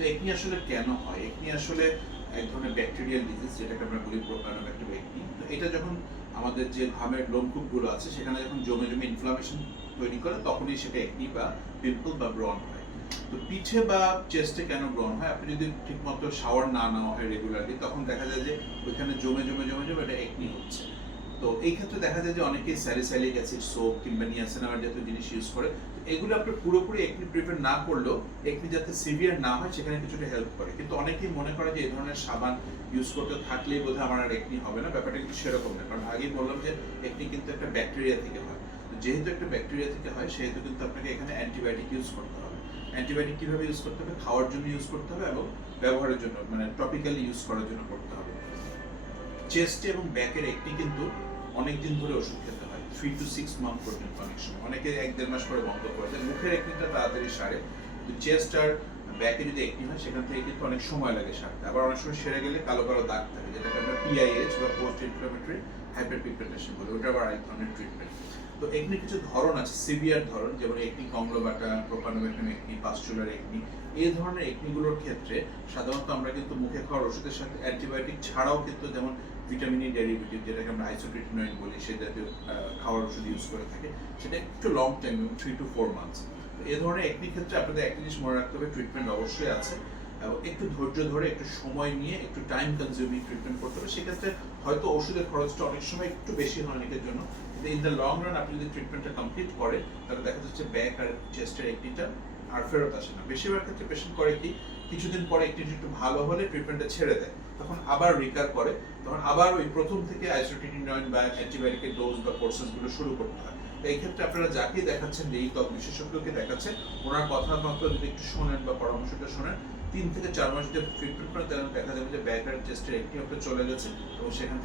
তো একনি আসলে কেন হয়? একনি আসলে এক ধরনের ব্যাকটেরিয়াল ডিজিজ, যেটাকে আমরা বলি প্রোকানোব্যাক্টেরিয়াম একনি। তো এটা যখন আমাদের যে ঘামের লোমকূপগুলো আছে সেখানে যখন জমে জমে ইনফ্লামেশন তৈরি করে, তখনই সেটা একনি বা পিম্পল বা ব্রণ হয়। তো পিঠে বা চেস্টে কেন ব্রণ হয়? আপনি যদি ঠিকমতো শাওয়ার না নেওয়া হয় রেগুলারলি, তখন দেখা যায় যে ওইখানে জমে জমে জমে জমে এটা একনি হচ্ছে। তো এই ক্ষেত্রে দেখা যায় যে অনেকেই স্যালিসাইলিক অ্যাসিড সোপ কিংবা নিয়াসিনামাইড জাতীয় জিনিস ইউজ করে। এগুলো আপনি পুরোপুরি একনি প্রিভেন্ট না করলেও একনি যাতে সিভিয়ার না হয় সেখানে কিছুটা হেল্প করে। কিন্তু অনেকেই মনে করে যে এই ধরনের সাবান ইউজ করতে থাকলেই বোধহয় আমার আর একনি হবে না। ব্যাপারটা কিন্তু সেরকম না, কারণ আগেই বললাম যে একনি কিন্তু একটা ব্যাকটেরিয়া থেকে হয়। তো যেহেতু একটা ব্যাকটেরিয়া থেকে হয়, সেহেতু কিন্তু আপনাকে এখানে অ্যান্টিবায়োটিক ইউজ করতে হবে। অ্যান্টিবায়োটিক কিভাবে ইউজ করতে হবে? খাওয়ার জন্য ইউজ করতে হবে এবং ব্যবহারের জন্য মানে টপিক্যালি ইউজ করার জন্য করতে হবে। চেস্টে এবং ব্যাকের একনি কিন্তু অনেকদিন ধরে ওষুধ খেতে হয়, 3 to 6 মান্থ পর্যন্ত। অনেক সময় অনেকে 1-1.5 মাস পরে বন্ধ করে দেয়। মুখের একনিটা তাড়াতাড়ি সারে, কিন্তু চেস্ট আর ব্যাকে যদি একনি হয় সেখান থেকে কিন্তু অনেক সময় লাগে সারতে। আবার অনেক সময় সেরে গেলে কালো কালো দাগ থাকে, যেটাকে আমরা পিআইএইচ বা পোস্ট ইনফ্লামেটরি হাইপারপিগমেন্টেশন বলি। ওটা আবার আরেক ধরনের ট্রিটমেন্ট। তো একনির কিছু ধরন আছে, সিভিয়ার ধরন, যেমন একনি কংগ্লোবাটা, প্রোকানোব্যাক্টেরিয়াম একনি, পাস্চুলার একনি। এই ধরনের একনিগুলোর ক্ষেত্রে সাধারণত আমরা কিন্তু মুখে খাওয়ার ওষুধের সাথে অ্যান্টিবায়োটিক ছাড়াও কিন্তু, যেমন ভিটামিন ই ডেরিভেটিভ, যেটাকে আমরা আইসোট্রিটিনয়েড বলি, সে জাতীয় খাওয়ার ওষুধ ইউজ করে থাকে। সেটা একটু লং টাইম, 3 to 4 মান্থস। তো এই ধরনের একনির ক্ষেত্রে আপনাদের একটা জিনিস মনে রাখতে হবে, ট্রিটমেন্ট অবশ্যই আছে এবং একটু ধৈর্য ধরে, একটু সময় নিয়ে, একটু টাইম কনজিউমিং ট্রিটমেন্ট করতে হবে। সেক্ষেত্রে হয়তো ওষুধের খরচটা অনেক সময় একটু বেশি হয় অনেকের জন্য, কিন্তু ইন দ্য লং রান আপনি যদি ট্রিটমেন্টটা কমপ্লিট করে, তাহলে দেখা যাচ্ছে ব্যাক আর চেস্টের একনিটা আর ফেরত আসে না। বেশিরভাগ ক্ষেত্রে পেশেন্ট করে কি, কিছুদিন পরে একটু একটু ভালো হলে ট্রিটমেন্টটা ছেড়ে দেয়, তখন আবার রিকার করে, তখন আবার ওই প্রথম থেকে আইসোট্রিটিনয়েড বা অ্যান্টিবায়োটিকের ডোজ বা কোর্সেসগুলো শুরু করতে হয়। তো এই ক্ষেত্রে আপনারা যাকেই দেখাচ্ছেন, যেই ত্বক বিশেষজ্ঞকে দেখাচ্ছেন, ওনার কথাবার্তা যদি একটু শোনেন বা পরামর্শটা শোনেন, 3 থেকে 4 মাস যদি ট্রিটমেন্ট করেন, তাহলে দেখা যাবে যে ব্যাক আর চেস্টের একনি আপনার চলে গেছে এবং সেখান থেকে